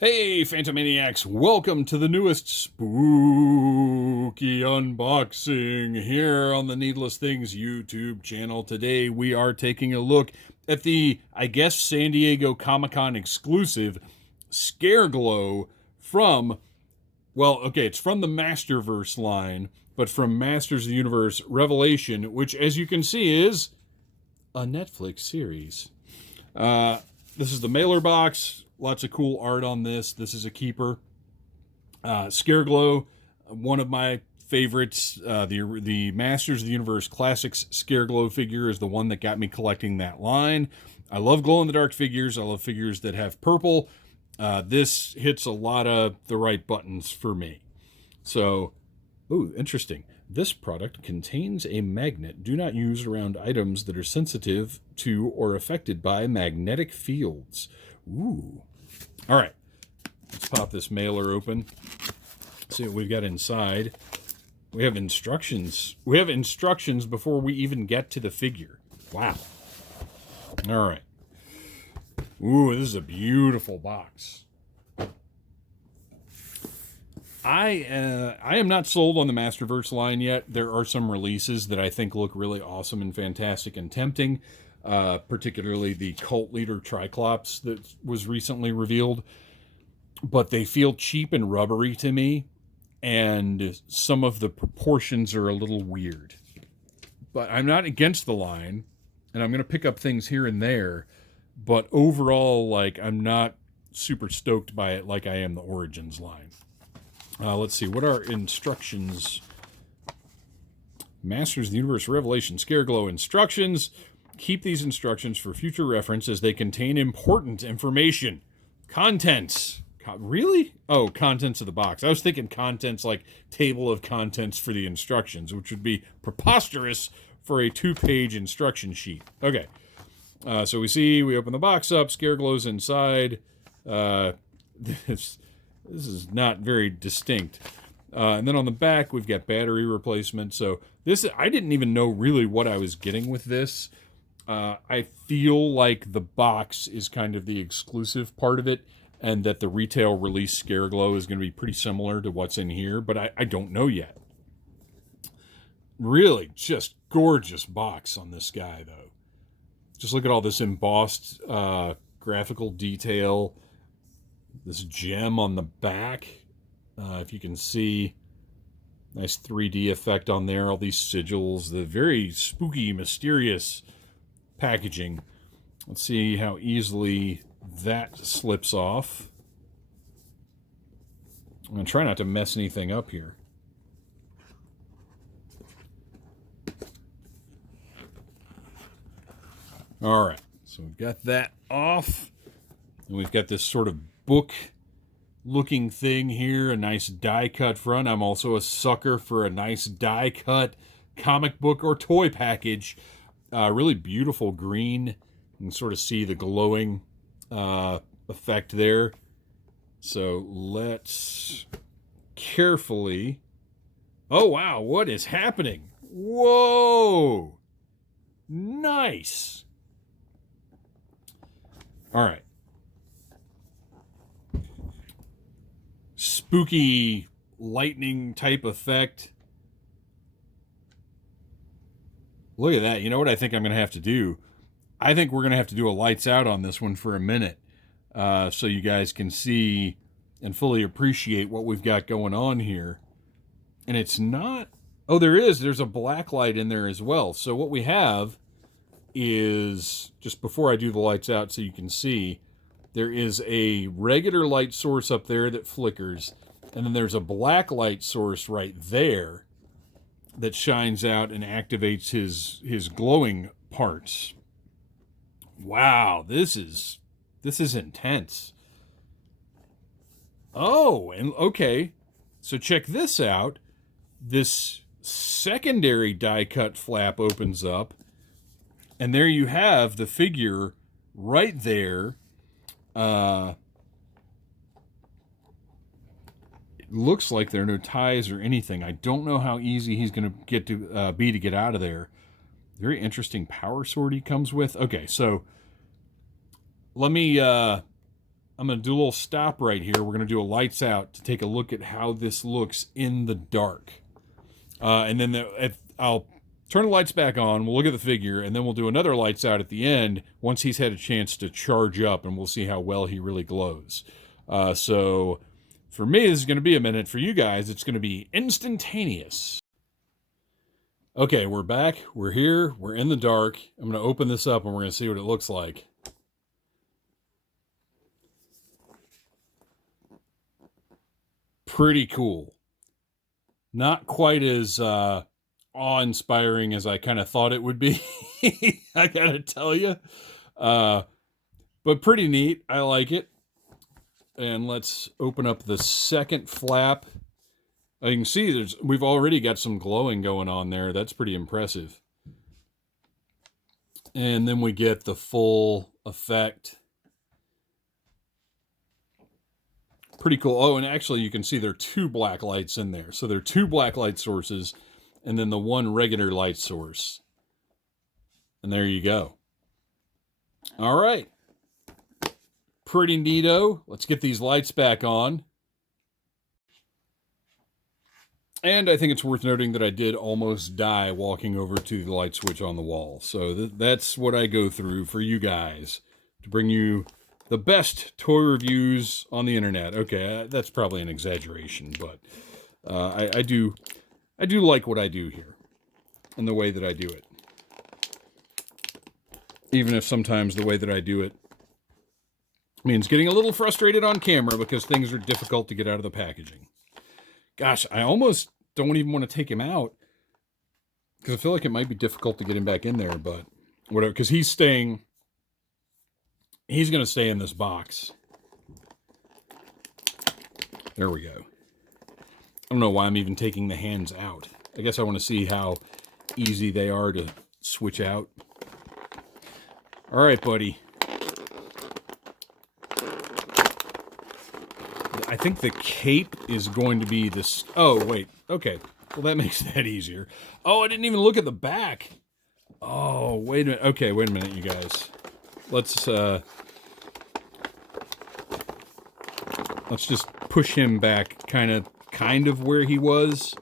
Hey, Phantomaniacs, welcome to the newest spooky unboxing here on the Needless Things YouTube channel. Today we are taking a look at the, I guess, San Diego Comic-Con exclusive Skelegod from, it's from the Masterverse line, but from Masters of the Universe Revelation, which, as you can see, is a Netflix series. This is the mailer box. Lots of cool art on this. This is a keeper. Skelegod, one of my favorites. The Masters of the Universe Classics Skelegod figure is the one that got me collecting that line. I love glow-in-the-dark figures. I love figures that have purple. This hits a lot of the right buttons for me. So, ooh, interesting. This product contains a magnet. Do not use around items that are sensitive to or affected by magnetic fields. Ooh. All right. Let's pop this mailer open. See what we've got inside. We have instructions. We have instructions before we even get to the figure. Wow. All right. Ooh, this is a beautiful box. I am not sold on the Masterverse line yet. There are some releases that I think look really awesome and fantastic and tempting. Particularly the cult leader Triclops that was recently revealed. But they feel cheap and rubbery to me, and some of the proportions are a little weird. But I'm not against the line, and I'm going to pick up things here and there, but overall, I'm not super stoked by it like I am the Origins line. Let's see, what are instructions? Masters of the Universe Revelation Skelegod instructions. Keep these instructions for future reference as they contain important information. Contents. Really? Oh, contents of the box. I was thinking contents like table of contents for the instructions, which would be preposterous for a 2-page instruction sheet. Okay. So we open the box up. Skelegod's inside. This is not very distinct. And then on the back, we've got battery replacement. So I didn't even know really what I was getting with this. I feel like the box is kind of the exclusive part of it, and that the retail release Skelegod is going to be pretty similar to what's in here, but I don't know yet. Really just gorgeous box on this guy, though. Just look at all this embossed graphical detail. This gem on the back, if you can see. Nice 3D effect on there. All these sigils, the very spooky, mysterious packaging. Let's see how easily that slips off. I'm going to try not to mess anything up here. All right, so we've got that off. And we've got this sort of book-looking thing here, a nice die-cut front. I'm also a sucker for a nice die-cut comic book or toy package. Really beautiful green. You can sort of see the glowing effect there. So let's carefully... Oh, wow, what is happening? Whoa! Nice! All right. Spooky lightning type effect. Look at that. You know what I think I'm going to have to do? I think we're going to have to do a lights out on this one for a minute, so you guys can see and fully appreciate what we've got going on here. And it's not... Oh, there's a black light in there as well. So what we have is, just before I do the lights out so you can see, there is a regular light source up there that flickers, and then there's a black light source right there that shines out and activates his glowing parts. Wow, this is intense. Oh, and okay. So check this out. This secondary die-cut flap opens up, and there you have the figure right there. It looks like there are no ties or anything. I don't know how easy he's going to get out of there. Very interesting power sword he comes with. Okay, so let me I'm going to do a little stop right here. We're going to do a lights out to take a look at how this looks in the dark. And then I'll turn the lights back on. We'll look at the figure, and then we'll do another lights out at the end once he's had a chance to charge up, and we'll see how well he really glows. So for me, this is going to be a minute. For you guys, it's going to be instantaneous. Okay, we're back. We're here. We're in the dark. I'm going to open this up, and we're going to see what it looks like. Pretty cool. Not quite as awe-inspiring as I kind of thought it would be. I gotta tell you. But pretty neat. I like it. And let's open up the second flap. You can see we've already got some glowing going on there. That's pretty impressive. And then we get the full effect. Pretty cool. Oh, and actually you can see there are 2 black lights in there. So there are 2 black light sources and then the 1 regular light source. And there you go. All right. Pretty neato. Let's get these lights back on. And I think it's worth noting that I did almost die walking over to the light switch on the wall. So that's what I go through for you guys to bring you the best toy reviews on the internet. Okay, that's probably an exaggeration, but I do like what I do here and the way that I do it. Even if sometimes the way that I do it means getting a little frustrated on camera because things are difficult to get out of the packaging. Gosh, I almost don't even want to take him out because I feel like it might be difficult to get him back in there, but whatever, because he's going to stay in this box. There we go. I don't know why I'm even taking the hands out. I guess I want to see how easy they are to switch out. All right, buddy. I think the cape is going to be this. Oh, wait. Okay. Well, that makes that easier. Oh, I didn't even look at the back. Oh, wait a minute. Okay, wait a minute, you guys. Let's just push him back kind of where he was.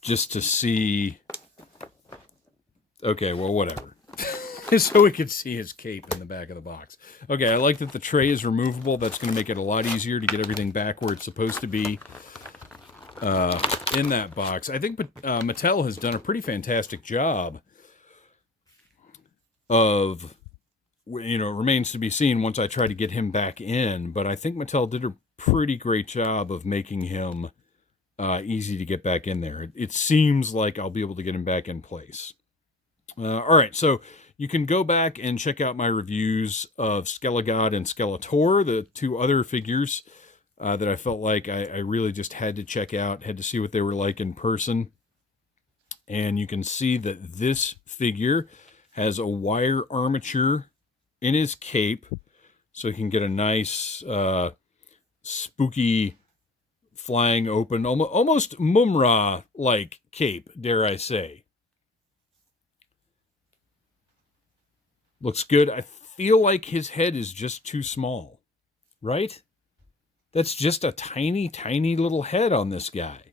Just to see. Okay, well, whatever. So we could see his cape in the back of the box. Okay, I like that the tray is removable. That's going to make it a lot easier to get everything back where it's supposed to be in that box. I think Mattel has done a pretty fantastic job of, it remains to be seen once I try to get him back in, but I think Mattel did a pretty great job of making him easy to get back in there. It seems like I'll be able to get him back in place. All right, so you can go back and check out my reviews of Skelegod and Skeletor, the 2 other figures that I felt like I really just had to check out, had to see what they were like in person. And you can see that this figure has a wire armature in his cape, so he can get a nice spooky flying open, almost Mumra-like cape, dare I say. Looks good. I feel like his head is just too small, right? That's just a tiny, tiny little head on this guy.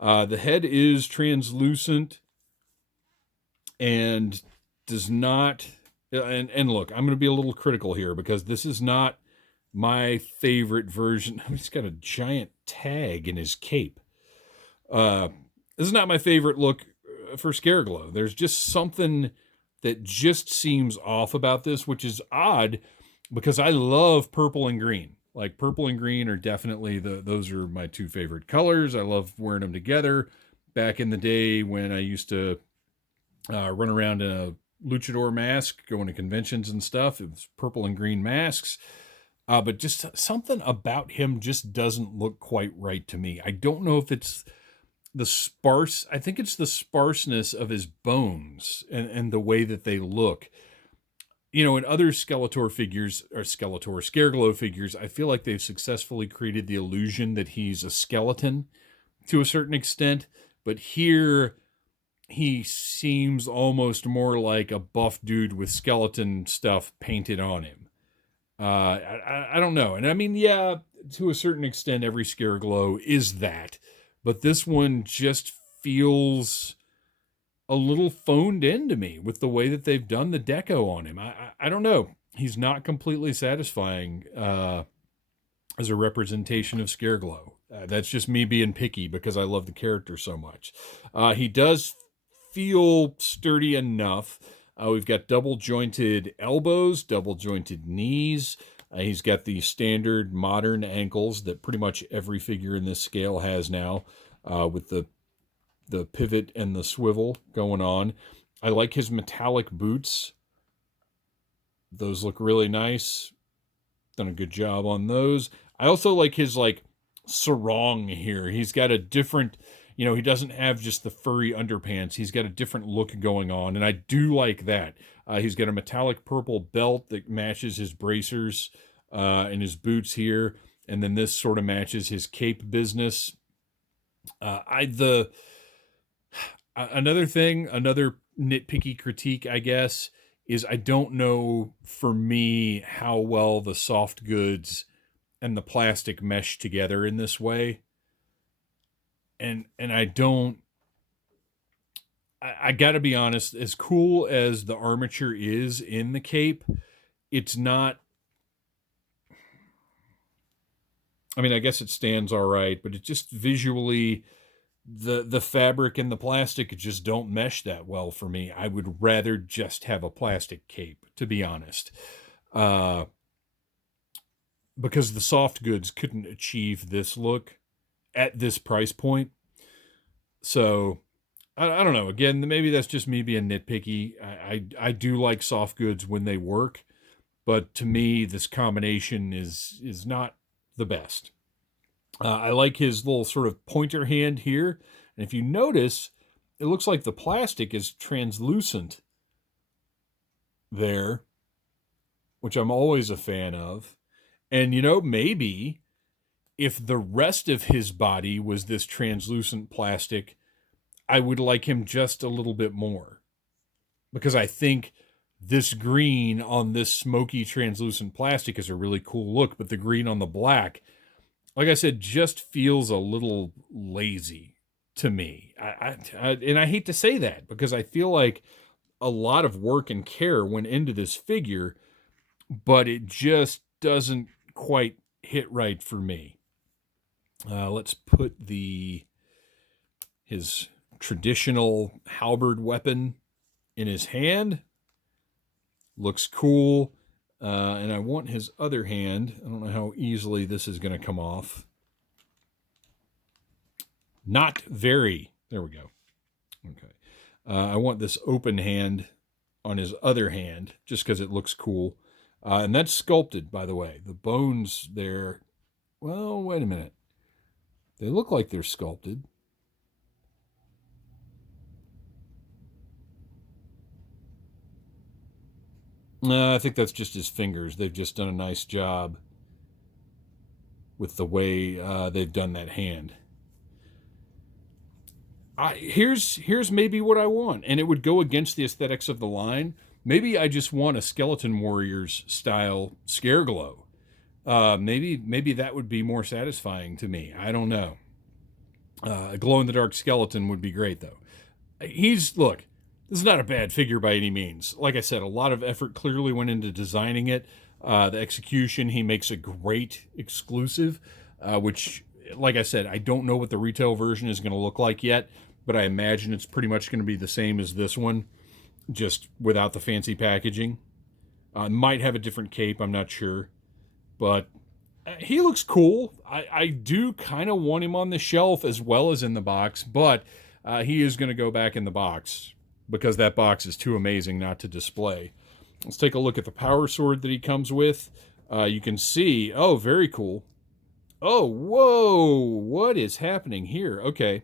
The head is translucent and does not... And look, I'm going to be a little critical here because this is not my favorite version. He's got a giant tag in his cape. This is not my favorite look for Skelegod. There's just something that just seems off about this, which is odd because I love purple and green. Like purple and green are definitely those are my 2 favorite colors. I love wearing them together. Back in the day when I used to run around in a luchador mask, going to conventions and stuff, it was purple and green masks. But just something about him just doesn't look quite right to me. I don't know if it's I think it's the sparseness of his bones and the way that they look. In other Skeletor figures, or Skelegod figures, I feel like they've successfully created the illusion that he's a skeleton to a certain extent. But here, he seems almost more like a buff dude with skeleton stuff painted on him. I don't know. And I mean, yeah, to a certain extent, every Scareglow is that. But this one just feels a little phoned in to me with the way that they've done the deco on him. I don't know. He's not completely satisfying as a representation of Scareglow. That's just me being picky because I love the character so much. He does feel sturdy enough. We've got double jointed elbows, double jointed knees. He's got the standard modern ankles that pretty much every figure in this scale has now, with the pivot and the swivel going on. I like his metallic boots. Those look really nice. Done a good job on those. I also like his sarong here. He's got a different, he doesn't have just the furry underpants. He's got a different look going on, and I do like that. He's got a metallic purple belt that matches his bracers and his boots here, and then this sort of matches his cape business. Another thing, another nitpicky critique, I guess, is I don't know for me how well the soft goods and the plastic mesh together in this way. And I don't, I gotta be honest, as cool as the armature is in the cape, it's not, I mean, I guess it stands all right, but it just visually, the fabric and the plastic just don't mesh that well for me. I would rather just have a plastic cape, to be honest. Because the soft goods couldn't achieve this look at this price point. So I don't know. Again, maybe that's just me being nitpicky. I do like soft goods when they work, but to me, this combination is not the best. I like his little sort of pointer hand here. And if you notice, it looks like the plastic is translucent there, which I'm always a fan of. And, maybe if the rest of his body was this translucent plastic, I would like him just a little bit more. Because I think this green on this smoky translucent plastic is a really cool look, but the green on the black, like I said, just feels a little lazy to me. And I hate to say that because I feel like a lot of work and care went into this figure, but it just doesn't quite hit right for me. Let's put his traditional halberd weapon in his hand. Looks cool. And I want his other hand. I don't know how easily this is going to come off. Not very. There we go. Okay. I want this open hand on his other hand just because it looks cool. And that's sculpted, by the way. The bones there, well, wait a minute. They look like they're sculpted. I think that's just his fingers. They've just done a nice job with the way they've done that hand. Here's maybe what I want, and it would go against the aesthetics of the line. Maybe I just want a Skeleton Warriors style Scareglow. Maybe that would be more satisfying to me. I don't know. A glow-in-the-dark skeleton would be great, though. Look, this is not a bad figure by any means. Like I said, a lot of effort clearly went into designing it. The execution, he makes a great exclusive, which, like I said, I don't know what the retail version is going to look like yet, but I imagine it's pretty much going to be the same as this one, just without the fancy packaging. Might have a different cape, I'm not sure. But he looks cool. I do kind of want him on the shelf as well as in the box, but he is going to go back in the box because that box is too amazing not to display. Let's take a look at the power sword that he comes with. You can see, oh, very cool. Oh, whoa, what is happening here? Okay,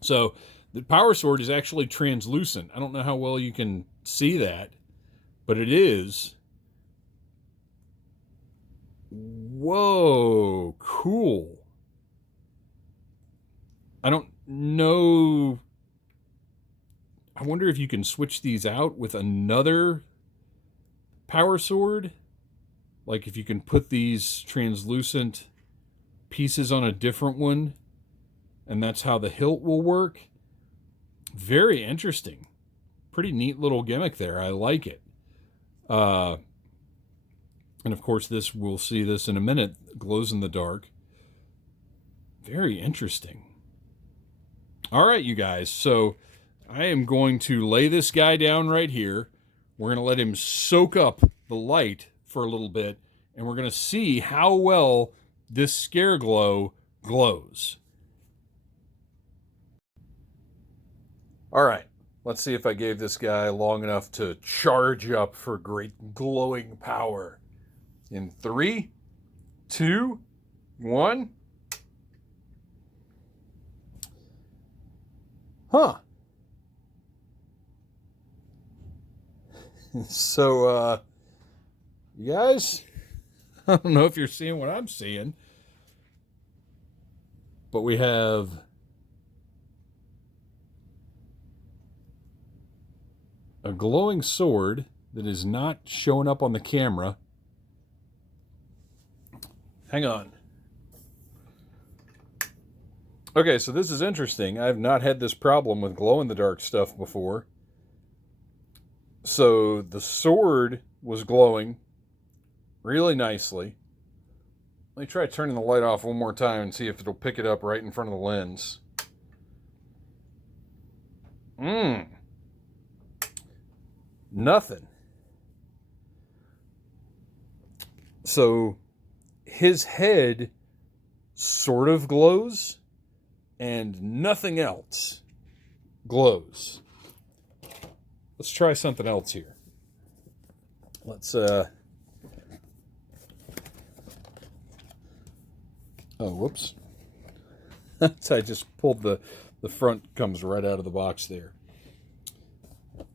so the power sword is actually translucent. I don't know how well you can see that, but it is. Whoa, cool. I don't know. I wonder if you can switch these out with another power sword. like if you can put these translucent pieces on a different one, and that's how the hilt will work. Very interesting. Pretty neat little gimmick there. I like it. And of course, this, we'll see this in a minute, glows in the dark. Very interesting. All right, you guys. So I am going to lay this guy down right here. We're going to let him soak up the light for a little bit, and we're going to see how well this Skeleglow glows. All right, let's see if I gave this guy long enough to charge up for great glowing power. In 3, 2, 1. Huh. So, you guys, I don't know if you're seeing what I'm seeing, but we have a glowing sword that is not showing up on the camera. Hang on. Okay, so this is interesting. I've not had this problem with glow-in-the-dark stuff before. So the sword was glowing really nicely. Let me try turning the light off one more time and see if it'll pick it up right in front of the lens. Nothing. So his head sort of glows, and nothing else glows. Let's try something else here. Let's, oh, whoops. I just pulled the front, comes right out of the box there.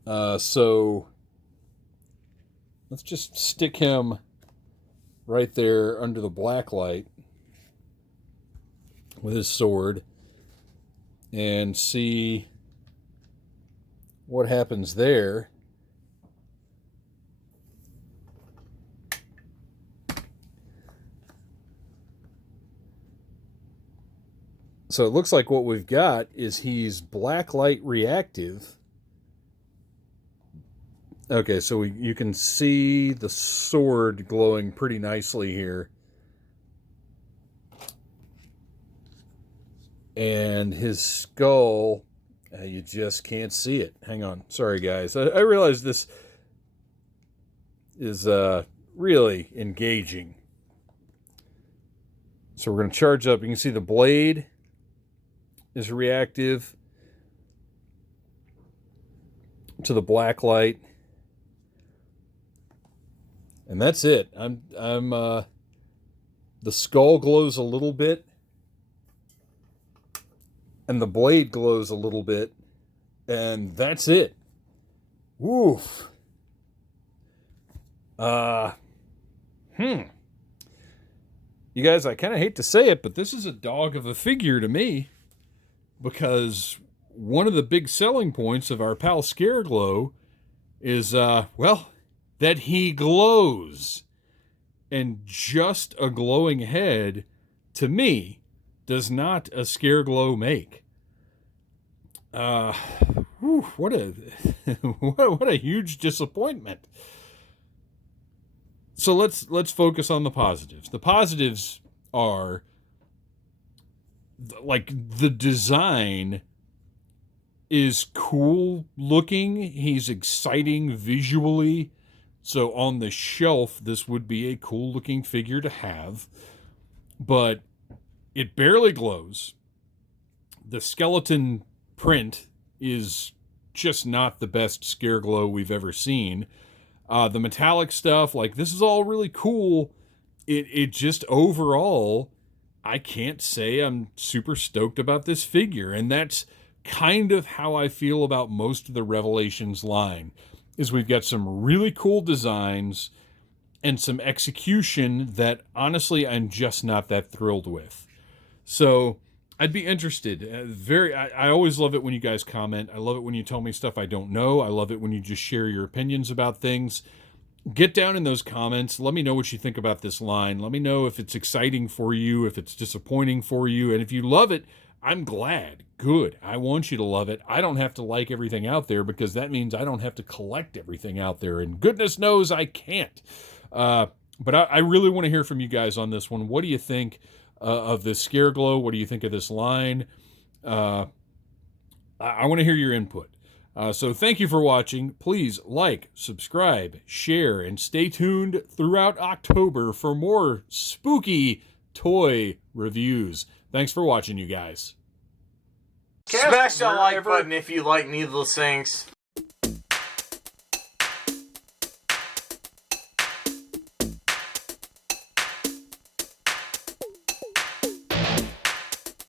So let's just stick him right there under the black light with his sword and see what happens there. So it looks like what we've got is he's black light reactive. Okay, so you can see the sword glowing pretty nicely here. And his skull, you just can't see it. Hang on. Sorry, guys. I realize this is really engaging. So we're going to charge up. You can see the blade is reactive to the black light. And that's it. The skull glows a little bit. And the blade glows a little bit. And that's it. Woof. You guys, I kind of hate to say it, but this is a dog of a figure to me. Because one of the big selling points of our pal Skeleglow is, well, that he glows. And just a glowing head, to me, does not a Skeleglow make. What a huge disappointment. So let's focus on the positives. The positives are, like, the design is cool looking. He's exciting visually. So on the shelf, this would be a cool looking figure to have. But it barely glows. The skeleton print is just not the best Skeleglow we've ever seen. The metallic stuff, like, this is all really cool. It just overall, I can't say I'm super stoked about this figure. And that's kind of how I feel about most of the Revelations line, is we've got some really cool designs and some execution that honestly I'm just not that thrilled with. So I'd be interested. I always love it when you guys comment. I love it when you tell me stuff I don't know. I love it when you just share your opinions about things. Get down in those comments. Let me know what you think about this line. Let me know if it's exciting for you, if it's disappointing for you. And if you love it, I'm glad. Good. I want you to love it. I don't have to like everything out there because that means I don't have to collect everything out there. And goodness knows I can't. But I really want to hear from you guys on this one. What do you think of this Skeleglow? What do you think of this line? I want to hear your input. So thank you for watching. Please like, subscribe, share, and stay tuned throughout October for more spooky toy reviews. Thanks for watching, you guys. Smash that like button if you like Needless Things.